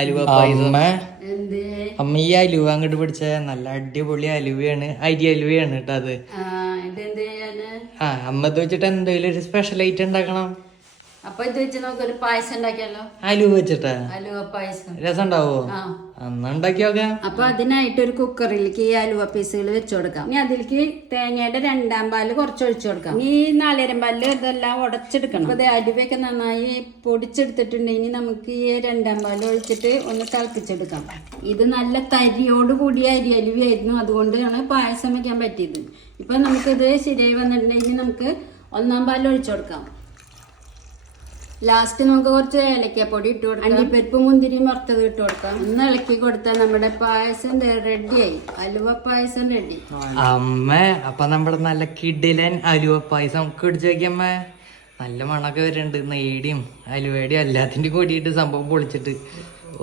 അലുവ പായസം. അമ്മ ഈ അലുവ അങ്ങോട്ട് പിടിച്ച നല്ല അടിപൊളി അലുവയാണ്, അരി അലുവയാണ് കേട്ടോ അത്. അമ്മ ഇത് വെച്ചിട്ട് എന്തെങ്കിലും ഒരു സ്പെഷ്യൽ ഐറ്റം ഉണ്ടാക്കണം. അപ്പൊ ഇത് വെച്ച് നമുക്കൊരു പായസം ഉണ്ടാക്കിയാലോ? അലുവ വെച്ചിട്ടാ? അലുവ പായസം രസം ഉണ്ടാവോ? അന്ന് ഉണ്ടാക്കി നോക്കാം. അപ്പൊ അതിനായിട്ട് ഒരു കുക്കറിലേക്ക് ഈ അലുവ പീസുകൾ വെച്ചു കൊടുക്കാം. ഇനി അതിലേക്ക് തേങ്ങയുടെ 2-ാം പാല് കുറച്ച് ഒഴിച്ചു കൊടുക്കാം. ഈ 4-ാം പാല് ഇതെല്ലാം ഉടച്ചെടുക്കണം. അപ്പൊ അലുവയൊക്കെ നന്നായി പൊടിച്ചെടുത്തിട്ടുണ്ടെങ്കിൽ നമുക്ക് ഈ 2-ാം പാല് ഒഴിച്ചിട്ട് ഒന്ന് തിളപ്പിച്ചെടുക്കാം. ഇത് നല്ല തരിയോട് കൂടിയ അരി അലുവയായിരുന്നു, അതുകൊണ്ടാണ് പായസം വെക്കാൻ പറ്റിയത്. ഇപ്പൊ നമുക്കിത് ശരിയായി വന്നിട്ടുണ്ടെങ്കിൽ നമുക്ക് 1-ാം പാല് ഒഴിച്ചു കൊടുക്കാം. ലാസ്റ്റ് നമുക്ക് കുറച്ച് ഏലക്കാപ്പൊടി ഇട്ട് കൊടുക്കാം. അണ്ടിപ്പരിപ്പ് മുന്തിരിയും വറുത്തത് ഇട്ട് കൊടുക്കാം. ഒന്ന് ഇളക്കി കൊടുത്താൽ നമ്മുടെ പായസം റെഡിയായി. അലുവ പായസം റെഡി. അമ്മ അപ്പൊ നമ്മുടെ നല്ല കിടിലൻ അലുവ പായസം കുടിച്ചു നോക്കിയമ്മ. നല്ല മണൊക്കെ വരുന്നുണ്ട്. നെയ്ടിയും അലുവയുടെയും എല്ലാത്തിൻ്റെയും കൂടിയിട്ട് സംഭവം പൊളിച്ചിട്ട്